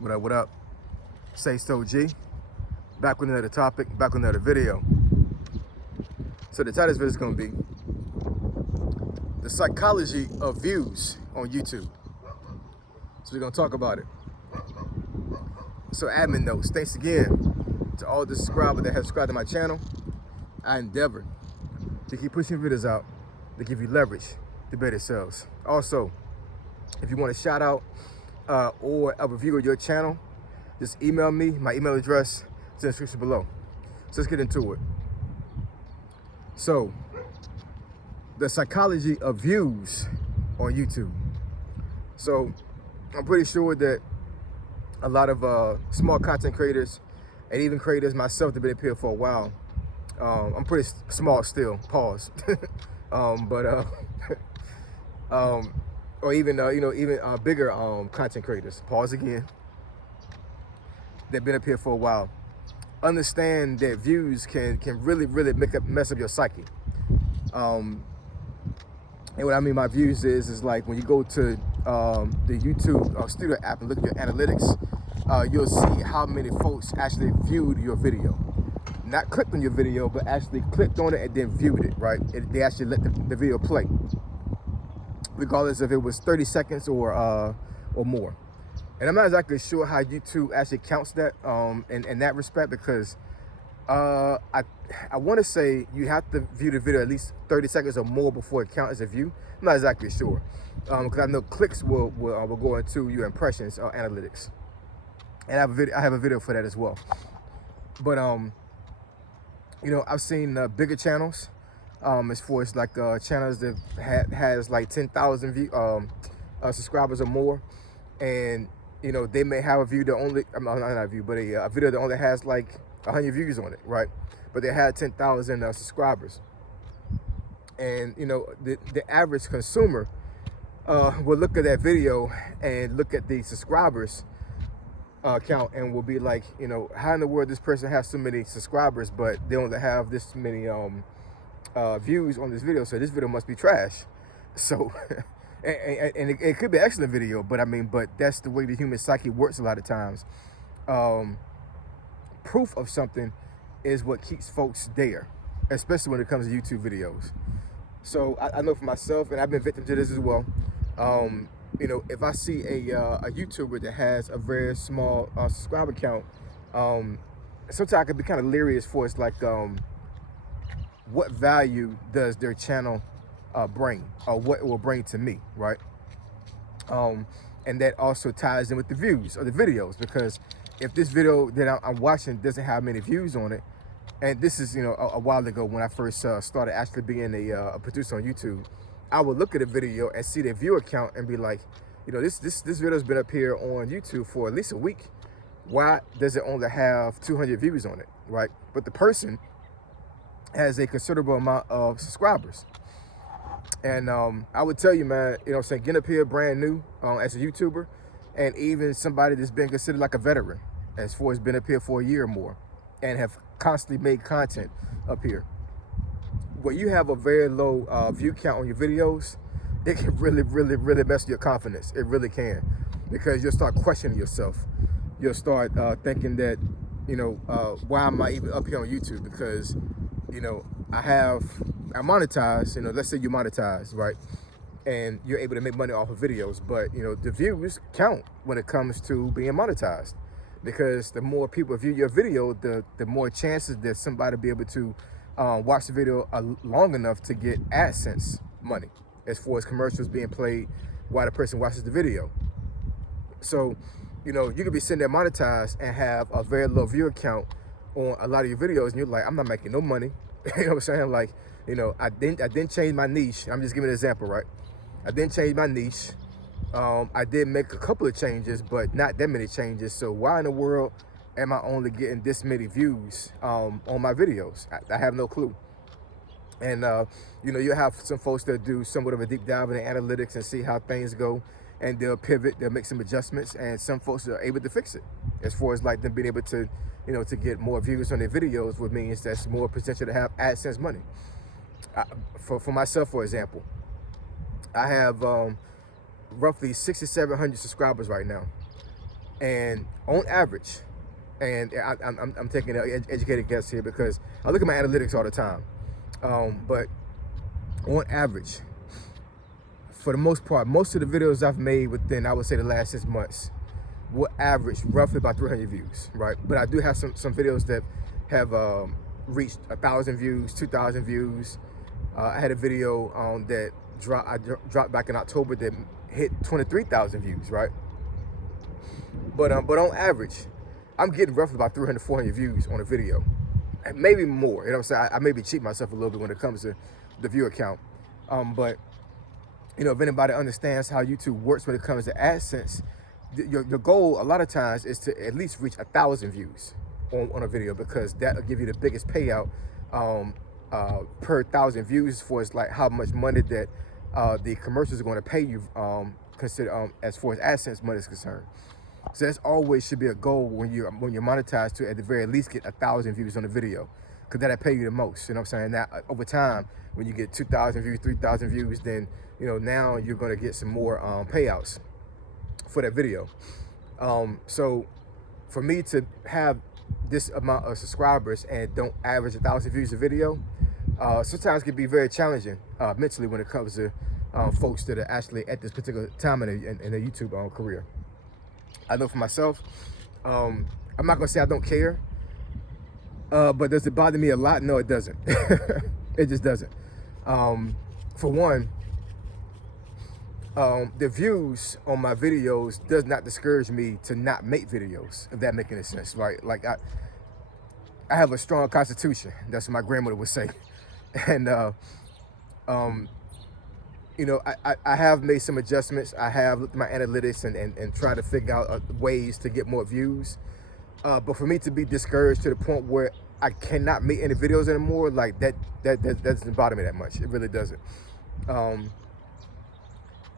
What up? Say so G. Back with another topic, back with another video. So the title of this video is going to be the psychology of views on YouTube. So we're going to talk about it. So admin notes, thanks again to all the subscribers that have subscribed to my channel. I endeavor to keep pushing videos out to give you leverage to better sales. Also, if you want a shout out or a review of your channel, just email me. My email address is in the description below. So let's get into it. So, the psychology of views on YouTube. So, I'm pretty sure that a lot of small content creators and even creators myself that have been up here for a while. I'm pretty small still, pause. Or even bigger content creators, pause again. They've been up here for a while. Understand that views can really mess up your psyche. And what I mean by views is like when you go to the YouTube Studio app and look at your analytics, you'll see how many folks actually viewed your video. Not clicked on your video, but actually clicked on it and then viewed it, right? They actually let the video play, regardless if it was 30 seconds or more. And I'm not exactly sure how YouTube actually counts that in that respect, because I want to say you have to view the video at least 30 seconds or more before it counts as a view. I'm not exactly sure, because I know clicks will go into your impressions analytics, and I have a video for that as well. But I've seen bigger channels, as far as like channels that has like 10,000 subscribers or more, and they may have a view that only, not a view, but a video that only has like 100 views on it, right? But they had 10,000 subscribers. And, the average consumer will look at that video and look at the subscribers count and will be like, how in the world this person has so many subscribers, but they only have this many views on this video, so this video must be trash. So... And it could be an excellent video, but that's the way the human psyche works a lot of times. Proof of something is what keeps folks there, especially when it comes to YouTube videos. So I know for myself, and I've been victim to this as well. If I see a YouTuber that has a very small subscriber count, sometimes I can be kind of leery as far as like, what value does their channel bring, or what it will bring to me, right? And that also ties in with the views of the videos, because if this video that I'm watching doesn't have many views on it, and this is a while ago when I first started actually being a producer on YouTube, I would look at a video and see the viewer count and be like, this video's been up here on YouTube for at least a week. Why does it only have 200 views on it, right? But the person has a considerable amount of subscribers. And I would tell you, man, getting up here brand new as a YouTuber, and even somebody that's been considered like a veteran, as far as been up here for a year or more, and have constantly made content up here. When you have a very low view count on your videos, it can really mess with your confidence. It really can, because you'll start questioning yourself. You'll start thinking that, why am I even up here on YouTube? Because, I monetize, let's say you monetize, right? And you're able to make money off of videos, but the views count when it comes to being monetized, because the more people view your video, the more chances that somebody will be able to watch the video long enough to get AdSense money, as far as commercials being played while the person watches the video. So, you could be sitting there monetized and have a very low viewer count on a lot of your videos, and you're like, I'm not making no money. You know what I'm saying? Like, I didn't change my niche. I'm just giving an example, right? I didn't change my niche. I did make a couple of changes, but not that many changes. So why in the world am I only getting this many views on my videos? I have no clue. And you have some folks that do somewhat of a deep dive in the analytics and see how things go, and they'll pivot, they'll make some adjustments, and some folks are able to fix it, as far as like them being able to to get more views on their videos, which means that's more potential to have AdSense money. For myself, for example, I have roughly 6,700 subscribers right now. And on average, and I'm taking an educated guess here because I look at my analytics all the time, but on average, for the most part, most of the videos I've made within, I would say, the last 6 months will average roughly about 300 views, right? But I do have some videos that have reached 1,000 views, 2,000 views. I had a video that dropped back in October that hit 23,000 views, right? But on average, I'm getting roughly about 300, 400 views on a video, maybe more. You know what I'm saying? I maybe cheat myself a little bit when it comes to the viewer count, but you know, if anybody understands how YouTube works when it comes to AdSense, your goal a lot of times is to at least reach 1,000 views on a video, because that'll give you the biggest payout per 1,000 views for like how much money that the commercials are going to pay you, as far as AdSense money is concerned. So that's always should be a goal when you're monetized, to at the very least get 1,000 views on the video, because that'll pay you the most. You know what I'm saying? Now over time, when you get 2,000 views, 3,000 views, then you know now you're going to get some more payouts for that video. So for me to have this amount of subscribers and don't average 1,000 views a video, sometimes can be very challenging mentally when it comes to folks that are actually at this particular time in their YouTube career. I know for myself, I'm not gonna say I don't care, but does it bother me a lot? No, it doesn't. It just doesn't. For one, the views on my videos does not discourage me to not make videos, if that makes any sense, right? Like I have a strong constitution. That's what my grandmother would say. And you know, I have made some adjustments. I have looked at my analytics and tried to figure out ways to get more views. But for me to be discouraged to the point where I cannot make any videos anymore, like that doesn't bother me that much. It really doesn't.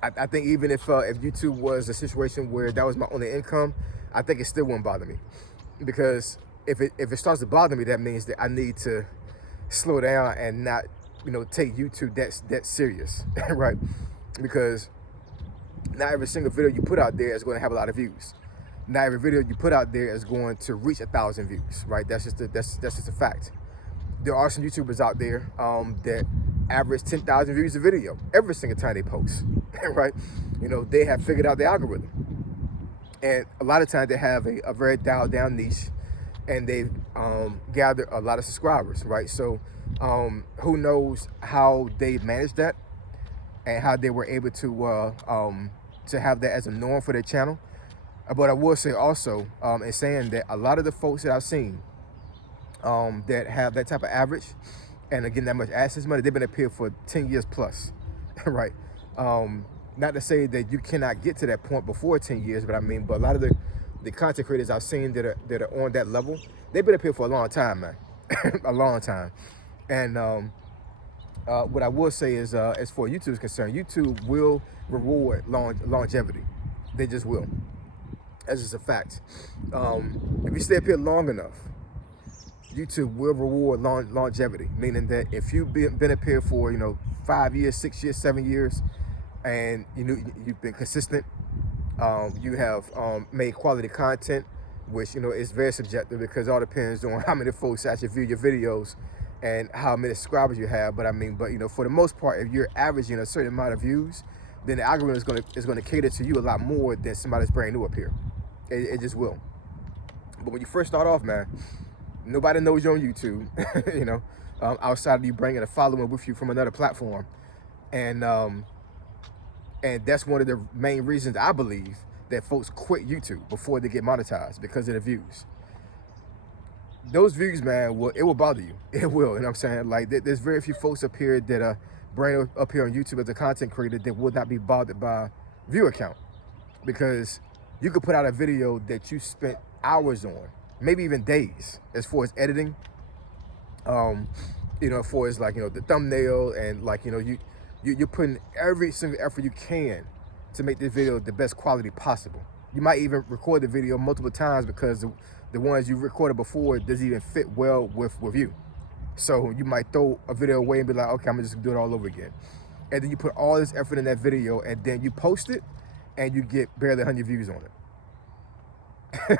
I think even if YouTube was a situation where that was my only income, I think it still wouldn't bother me, because if it starts to bother me, that means that I need to slow down and not, you know, take YouTube that serious, right? Because not every single video you put out there is going to have a lot of views. Not every video you put out there is going to reach 1,000 views, right? That's just a fact. There are some YouTubers out there that average 10,000 views a video every single time they post, right? You know, they have figured out the algorithm, and a lot of times they have a very dialed down niche, and they've gathered a lot of subscribers, right? So who knows how they managed that and how they were able to have that as a norm for their channel. But I will say also, in saying that, a lot of the folks that I've seen that have that type of average and again that much AdSense money, they've been up here for 10 years plus, right? Not to say that you cannot get to that point before 10 years, but I mean, but a lot of the content creators I've seen that are on that level, they've been up here for a long time, man. A long time. And what I will say is, as far as YouTube is concerned, YouTube will reward longevity. They just will. That's just a fact. If you stay up here long enough, YouTube will reward longevity, meaning that if you've been up here for, you know, 5 years, 6 years, 7 years, and you've been consistent, you have made quality content, which, you know, is very subjective because it all depends on how many folks actually view your videos and how many subscribers you have. But I mean, you know, for the most part, if you're averaging a certain amount of views, then the algorithm is going to cater to you a lot more than somebody that's brand new up here. It just will. But when you first start off, man, nobody knows you're on YouTube, you know, outside of you bringing a following with you from another platform. And that's one of the main reasons I believe that folks quit YouTube before they get monetized, because of the views. Those views, man, it will bother you. It will, you know what I'm saying? Like, there's very few folks up here that are brand new up here on YouTube as a content creator that will not be bothered by viewer count, because you could put out a video that you spent hours on, maybe even days, as far as editing, you know, as far as, like, you know, the thumbnail, and, like, you know, you're putting every single effort you can to make this video the best quality possible. You might even record the video multiple times because the ones you recorded before doesn't even fit well with you. So you might throw a video away and be like, okay, I'm gonna just do it all over again. And then you put all this effort in that video, and then you post it and you get barely 100 views on it. You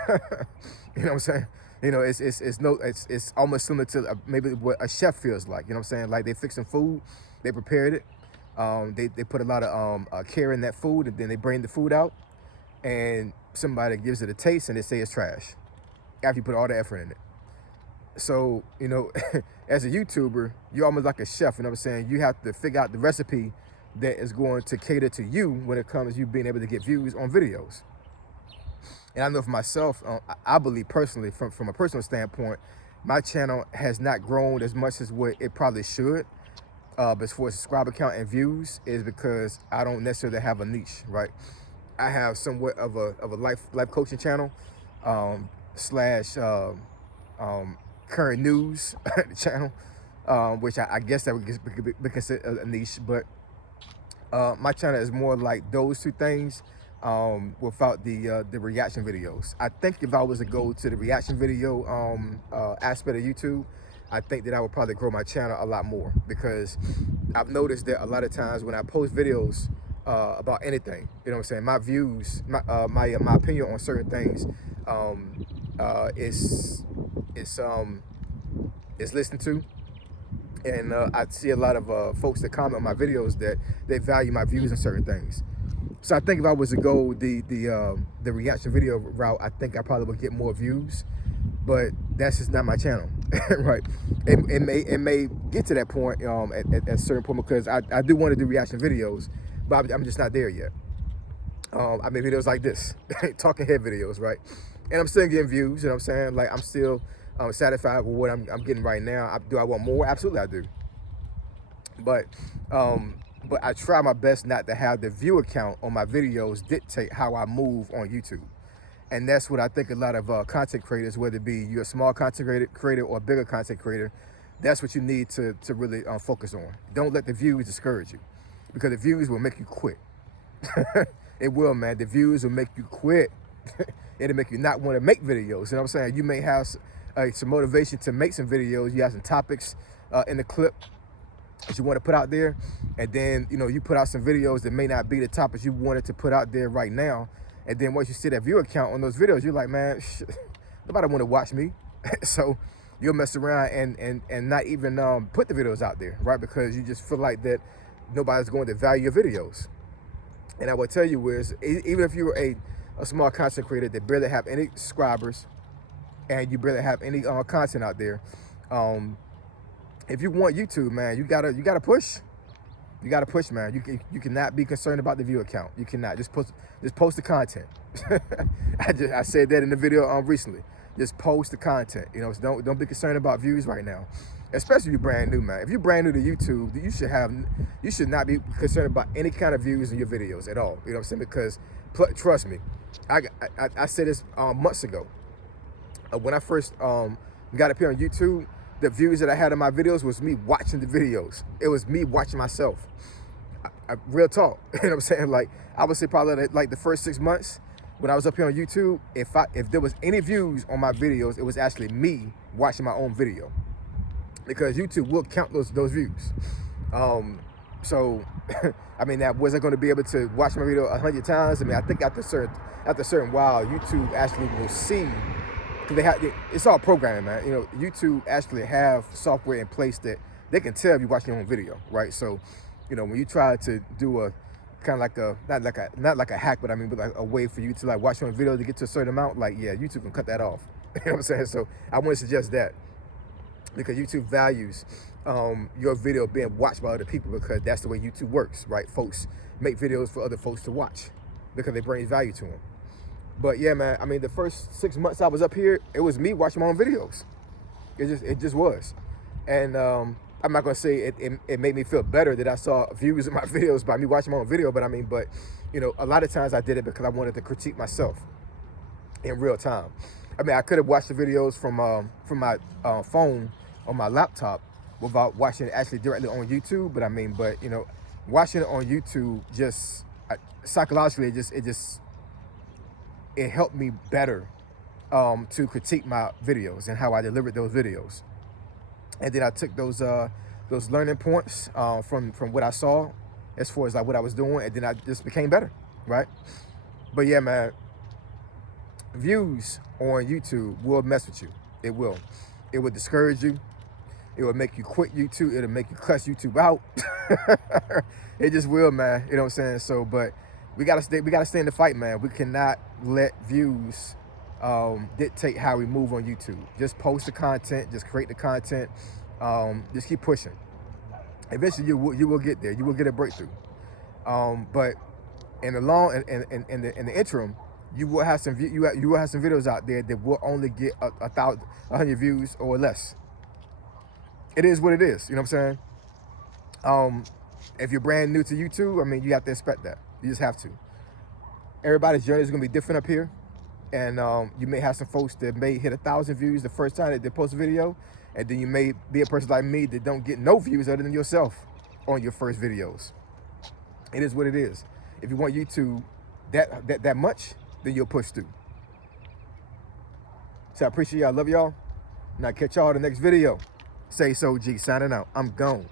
know what I'm saying? You know, it's almost similar to maybe what a chef feels like. You know what I'm saying? Like they fixing food, they prepared it, they put a lot of care in that food, and then they bring the food out, and somebody gives it a taste, and they say it's trash after you put all the effort in it. So, you know, as a YouTuber, you're almost like a chef. You know what I'm saying? You have to figure out the recipe that is going to cater to you when it comes to you being able to get views on videos. And I know for myself, I believe personally, from a personal standpoint, my channel has not grown as much as what it probably should. But as far as subscriber count and views, is because I don't necessarily have a niche, right? I have somewhat of a life coaching channel, slash current news channel, which I guess that would be considered a niche. But my channel is more like those two things, without the reaction videos. I think if I was to go to the reaction video aspect of YouTube, I think that I would probably grow my channel a lot more, because I've noticed that a lot of times when I post videos about anything, you know what I'm saying, my views, my opinion on certain things, it's listened to. And I see a lot of folks that comment on my videos that they value my views on certain things. So I think if I was to go the reaction video route, I think I probably would get more views. But that's just not my channel, right? It may get to that point at a certain point, because I do want to do reaction videos, but I'm just not there yet. I make videos like this, talking head videos, right? And I'm still getting views, you know what I'm saying? Like, I'm still satisfied with what I'm getting right now. Do I want more? Absolutely I do. But I try my best not to have the viewer count on my videos dictate how I move on YouTube. And that's what I think a lot of content creators, whether it be you're a small content creator or a bigger content creator, that's what you need to really focus on. Don't let the views discourage you, because the views will make you quit. It will, man. The views will make you quit. It'll make you not want to make videos. You know what I'm saying? You may have some motivation to make some videos. You have some topics in the clip that you want to put out there, and then, you know, you put out some videos that may not be the topics you wanted to put out there right now. And then once you see that viewer count on those videos, you're like, man, nobody want to watch me. So you'll mess around and not even put the videos out there, right? Because you just feel like that nobody's going to value your videos. And I will tell you is, even if you're a small content creator that barely have any subscribers and you barely have any content out there, if you want YouTube, man, you gotta push. You gotta push, man. You cannot be concerned about the viewer count. You cannot just post the content. I said that in the video recently. Just post the content. You know, so don't be concerned about views right now, especially if you're brand new, man. If you're brand new to YouTube, you should not be concerned about any kind of views in your videos at all. You know what I'm saying? Because trust me, I said this months ago when I first got up here on YouTube. The views that I had in my videos was me watching the videos. It was me watching myself. Real talk. You know what I'm saying? Like, I would say probably like the first 6 months when I was up here on YouTube, if there was any views on my videos, it was actually me watching my own video, because YouTube will count those views. So I mean, now, was I going to be able to watch my video 100 times? I mean, I think after a certain while, YouTube actually will see. It's all programming, man. You know, YouTube actually have software in place that they can tell if you watch your own video, right? So, you know, when you try to do a kind of like not like a hack, but I mean, but like a way for you to like watch your own video to get to a certain amount, like, yeah, YouTube can cut that off. You know what I'm saying? So I want to suggest that, because YouTube values your video being watched by other people, because that's the way YouTube works, right? Folks make videos for other folks to watch because they bring value to them. But yeah, man, I mean, the first 6 months I was up here, it was me watching my own videos. It just was. And I'm not gonna say it made me feel better that I saw views in my videos by me watching my own video, but I mean, you know, a lot of times I did it because I wanted to critique myself in real time. I mean, I could have watched the videos from my phone on my laptop without watching it actually directly on YouTube. But I mean, you know, watching it on YouTube just psychologically, it helped me better to critique my videos and how I delivered those videos. And then I took those learning points from what I saw as far as like what I was doing, and then I just became better, right? But yeah, man, views on YouTube will mess with you. It will. It will discourage you. It will make you quit YouTube. It'll make you cuss YouTube out. It just will, man. You know what I'm saying? So, but we gotta stay in the fight, man. We cannot let views dictate how we move on YouTube. Just post the content, just create the content, just keep pushing. Eventually you will get there. You will get a breakthrough. But in the interim, you will have some videos out there that will only get 100 views or less. It is what it is. You know what I'm saying? If you're brand new to YouTube, I mean, you have to expect that. You just have to. Everybody's journey is gonna be different up here, and you may have some folks that may hit 1,000 views the first time that they post a video, and then you may be a person like me that don't get no views other than yourself on your first videos. It is what it is. If you want YouTube that much, then you'll push through. So I appreciate y'all. I love y'all. And I'll catch y'all in the next video. Say so, G. Signing out. I'm gone.